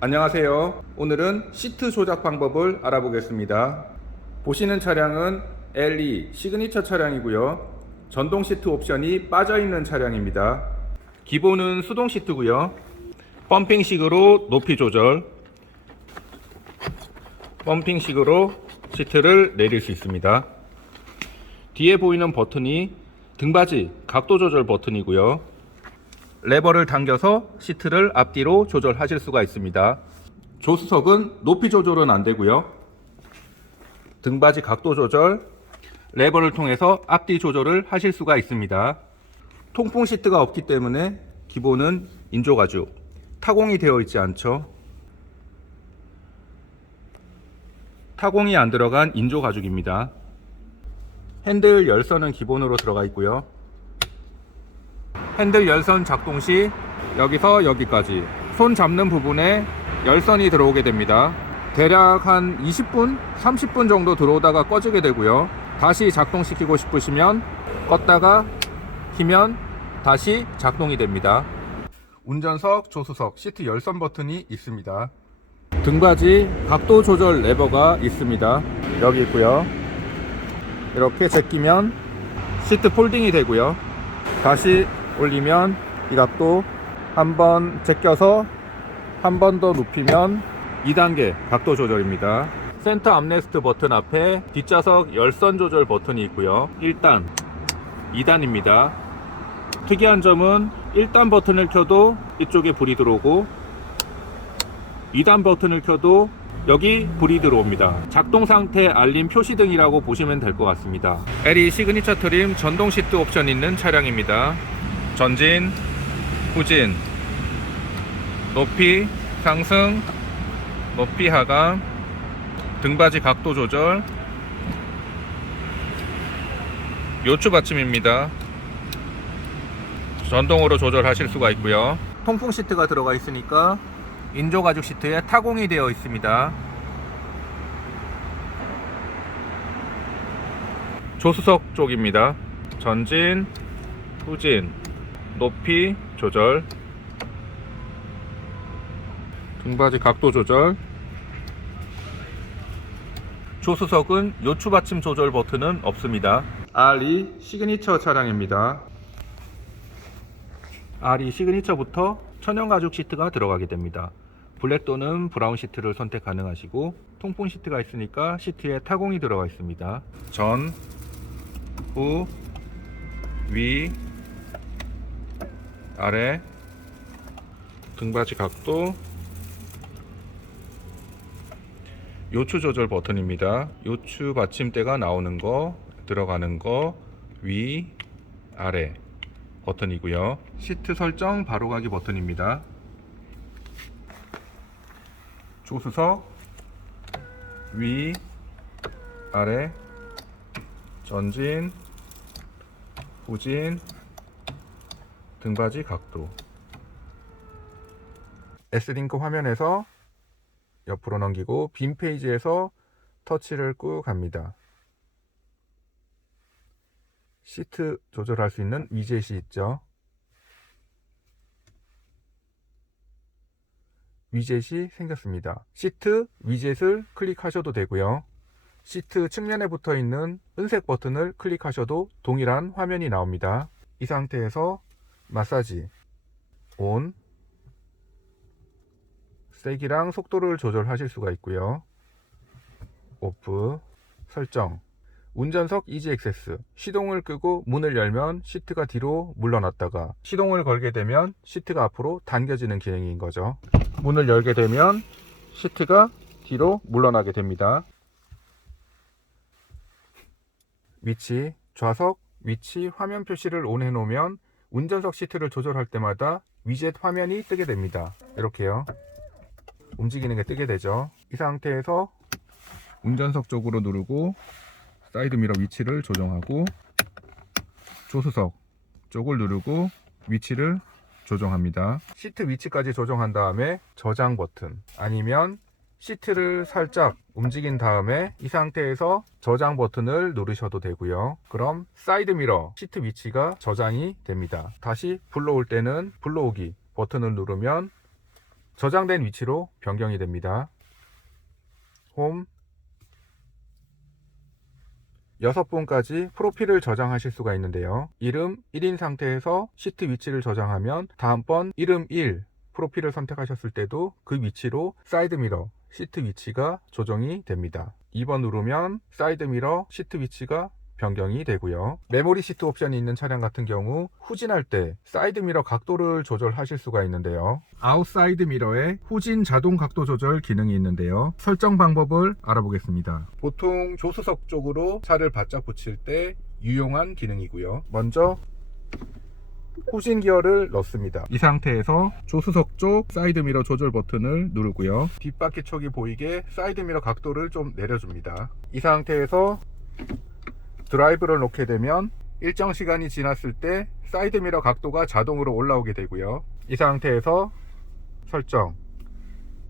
안녕하세요. 오늘은 시트 조작 방법을 알아보겠습니다. 보시는 차량은 LE 시그니처 차량이고요. 전동 시트 옵션이 빠져있는 차량입니다. 기본은 수동 시트고요. 펌핑식으로 높이 조절, 펌핑식으로 시트를 내릴 수 있습니다. 뒤에 보이는 버튼이 등받이 각도 조절 버튼이고요. 레버를 당겨서 시트를 앞뒤로 조절하실 수가 있습니다. 조수석은 높이 조절은 안 되고요. 등받이 각도 조절, 레버를 통해서 앞뒤 조절을 하실 수가 있습니다. 통풍 시트가 없기 때문에 기본은 인조 가죽, 타공이 되어 있지 않죠. 타공이 안 들어간 인조 가죽입니다. 핸들 열선은 기본으로 들어가 있고요. 핸들 열선 작동 시 여기서 여기까지 손 잡는 부분에 열선이 들어오게 됩니다. 대략 한 20분, 30분 정도 들어오다가 꺼지게 되고요. 다시 작동시키고 싶으시면 껐다가 키면 다시 작동이 됩니다. 운전석, 조수석, 시트 열선 버튼이 있습니다. 등받이 각도 조절 레버가 있습니다. 여기 있고요. 이렇게 제끼면 시트 폴딩이 되고요. 다시 올리면 이 각도 한번 제껴서 한 번 더 눕히면 2단계 각도 조절입니다. 센터 암레스트 버튼 앞에 뒷좌석 열선 조절 버튼이 있고요. 1단, 2단입니다. 특이한 점은 1단 버튼을 켜도 이쪽에 불이 들어오고 2단 버튼을 켜도 여기 불이 들어옵니다. 작동 상태 알림 표시등이라고 보시면 될 것 같습니다. LE 시그니처 트림 전동 시트 옵션 있는 차량입니다. 전진, 후진, 높이, 상승, 높이 하강, 등받이 각도 조절, 요추 받침입니다. 전동으로 조절하실 수가 있고요. 통풍 시트가 들어가 있으니까 인조 가죽 시트에 타공이 되어 있습니다. 조수석 쪽입니다. 전진, 후진, 높이 조절, 등받이 각도 조절. 조수석은 요추 받침 조절 버튼은 없습니다. RE 시그니처 차량입니다. RE 시그니처부터 천연 가죽 시트가 들어가게 됩니다. 블랙 또는 브라운 시트를 선택 가능하시고 통풍 시트가 있으니까 시트에 타공이 들어가 있습니다. 전, 후, 위, 아래, 등받이 각도, 요추 조절 버튼입니다. 요추 받침대가 나오는 거, 들어가는 거, 위, 아래 버튼이고요. 시트 설정 바로가기 버튼입니다. 조수석, 위, 아래, 전진, 후진, 등받이 각도. S링크 화면에서 옆으로 넘기고 빈 페이지에서 터치를 꾹 합니다. 시트 조절할 수 있는 위젯이 있죠. 위젯이 생겼습니다. 시트 위젯을 클릭하셔도 되고요. 시트 측면에 붙어 있는 은색 버튼을 클릭하셔도 동일한 화면이 나옵니다. 이 상태에서 마사지, 온, 세기랑 속도를 조절하실 수가 있고요. 오프, 설정, 운전석 이지 액세스, 시동을 끄고 문을 열면 시트가 뒤로 물러났다가 시동을 걸게 되면 시트가 앞으로 당겨지는 기능인 거죠. 문을 열게 되면 시트가 뒤로 물러나게 됩니다. 위치, 좌석 위치 화면 표시를 온 해놓으면 운전석 시트를 조절할 때마다 위젯 화면이 뜨게 됩니다. 이렇게요. 움직이는 게 뜨게 되죠. 이 상태에서 운전석 쪽으로 누르고 사이드미러 위치를 조정하고 조수석 쪽을 누르고 위치를 조정합니다. 시트 위치까지 조정한 다음에 저장 버튼 아니면 시트를 살짝 움직인 다음에 이 상태에서 저장 버튼을 누르셔도 되고요. 그럼 사이드미러 시트 위치가 저장이 됩니다. 다시 불러올 때는 불러오기 버튼을 누르면 저장된 위치로 변경이 됩니다. 홈 6분까지 프로필을 저장하실 수가 있는데요. 이름 1인 상태에서 시트 위치를 저장하면 다음번 이름 1 프로필을 선택하셨을 때도 그 위치로 사이드미러 시트 위치가 조정이 됩니다. 2번 누르면 사이드미러 시트 위치가 변경이 되고요. 메모리 시트 옵션이 있는 차량 같은 경우 후진할 때 사이드미러 각도를 조절하실 수가 있는데요. 아웃사이드 미러에 후진 자동 각도 조절 기능이 있는데요. 설정 방법을 알아보겠습니다. 보통 조수석 쪽으로 차를 바짝 붙일 때 유용한 기능이고요. 먼저 후진 기어를 넣습니다. 이 상태에서 조수석 쪽 사이드미러 조절 버튼을 누르고요. 뒷바퀴 쪽이 보이게 사이드미러 각도를 좀 내려줍니다. 이 상태에서 드라이브를 놓게 되면 일정 시간이 지났을 때 사이드미러 각도가 자동으로 올라오게 되고요. 이 상태에서 설정,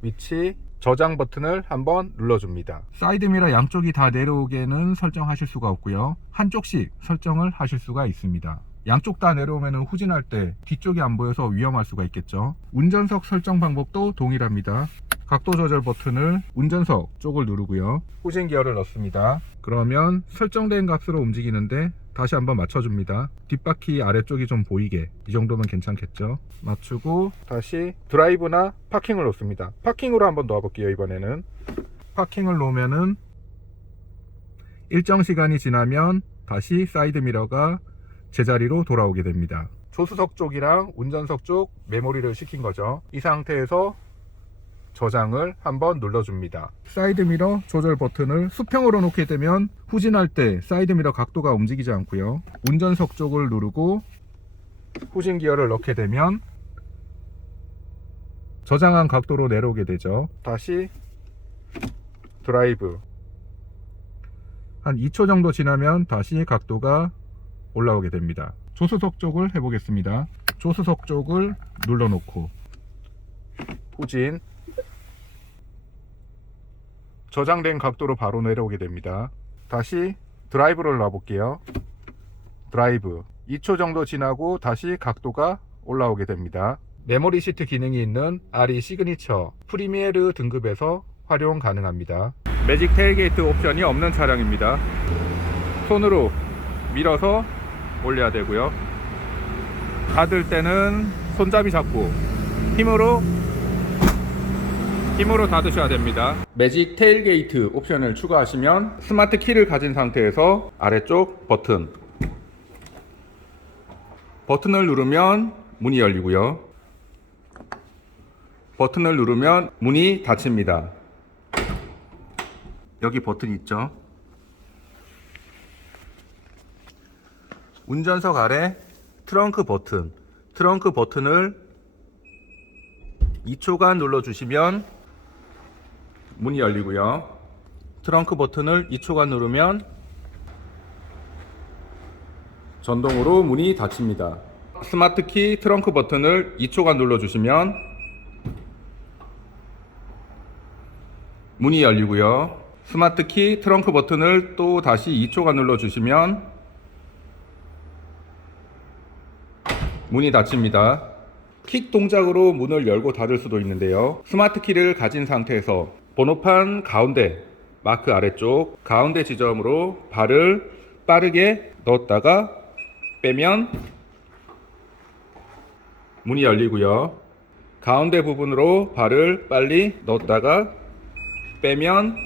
위치, 저장 버튼을 한번 눌러줍니다. 사이드미러 양쪽이 다 내려오게는 설정하실 수가 없고요. 한쪽씩 설정을 하실 수가 있습니다. 양쪽 다 내려오면 후진할 때 뒤쪽이 안 보여서 위험할 수가 있겠죠. 운전석 설정 방법도 동일합니다. 각도 조절 버튼을 운전석 쪽을 누르고요. 후진 기어를 넣습니다. 그러면 설정된 값으로 움직이는데 다시 한번 맞춰줍니다. 뒷바퀴 아래쪽이 좀 보이게, 이 정도면 괜찮겠죠. 맞추고 다시 드라이브나 파킹을 놓습니다. 파킹으로 한번 놓아볼게요. 이번에는 파킹을 놓으면은 일정 시간이 지나면 다시 사이드미러가 제자리로 돌아오게 됩니다. 조수석 쪽이랑 운전석 쪽 메모리를 시킨 거죠. 이 상태에서 저장을 한번 눌러줍니다. 사이드미러 조절 버튼을 수평으로 놓게 되면 후진할 때 사이드미러 각도가 움직이지 않고요. 운전석 쪽을 누르고 후진 기어를 넣게 되면 저장한 각도로 내려오게 되죠. 다시 드라이브 한 2초 정도 지나면 다시 각도가 올라오게 됩니다. 조수석 쪽을 해보겠습니다. 조수석 쪽을 눌러놓고 후진, 저장된 각도로 바로 내려오게 됩니다. 다시 드라이브를 놔볼게요. 드라이브 2초 정도 지나고 다시 각도가 올라오게 됩니다. 메모리 시트 기능이 있는 RE 시그니처 프리미에르 등급에서 활용 가능합니다. 매직 테일게이트 옵션이 없는 차량입니다. 손으로 밀어서 올려야 되고요. 닫을 때는 손잡이 잡고 힘으로 닫으셔야 됩니다. 매직 테일게이트 옵션을 추가하시면 스마트 키를 가진 상태에서 아래쪽 버튼을 누르면 문이 열리고요. 버튼을 누르면 문이 닫힙니다. 여기 버튼 있죠? 운전석 아래 트렁크 버튼을 2초간 눌러주시면 문이 열리고요. 트렁크 버튼을 2초간 누르면 전동으로 문이 닫힙니다. 스마트 키 트렁크 버튼을 2초간 눌러주시면 문이 열리고요. 스마트 키 트렁크 버튼을 또 다시 2초간 눌러주시면 문이 닫힙니다. 킥 동작으로 문을 열고 닫을 수도 있는데요. 스마트 키를 가진 상태에서 번호판 가운데 마크 아래쪽 가운데 지점으로 발을 빠르게 넣었다가 빼면 문이 열리고요. 가운데 부분으로 발을 빨리 넣었다가 빼면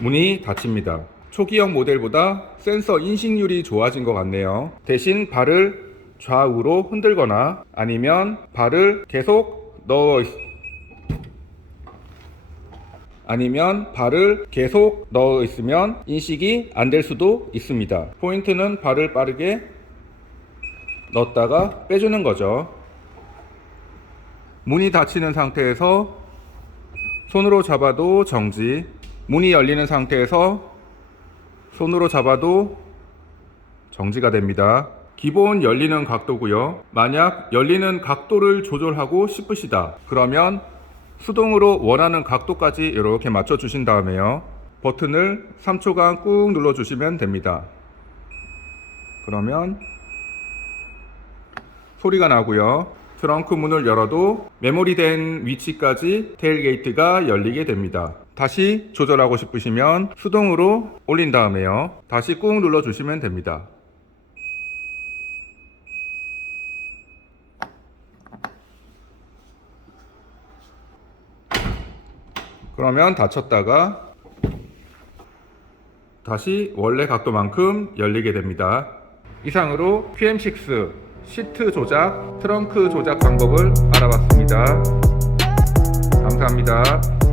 문이 닫힙니다. 초기형 모델보다 센서 인식률이 좋아진 것 같네요. 대신 발을 좌우로 흔들거나 아니면 발을 계속 넣어 있으면 인식이 안 될 수도 있습니다. 포인트는 발을 빠르게 넣었다가 빼주는 거죠. 문이 닫히는 상태에서 손으로 잡아도 정지, 문이 열리는 상태에서 손으로 잡아도 정지가 됩니다. 기본 열리는 각도고요. 만약 열리는 각도를 조절하고 싶으시다 그러면 수동으로 원하는 각도까지 이렇게 맞춰 주신 다음에요, 버튼을 3초간 꾹 눌러 주시면 됩니다. 그러면 소리가 나고요. 트렁크 문을 열어도 메모리된 위치까지 테일게이트가 열리게 됩니다. 다시 조절하고 싶으시면 수동으로 올린 다음에요. 다시 꾹 눌러 주시면 됩니다. 그러면 닫혔다가 다시 원래 각도만큼 열리게 됩니다. 이상으로 PM6 시트 조작, 트렁크 조작 방법을 알아봤습니다. 감사합니다.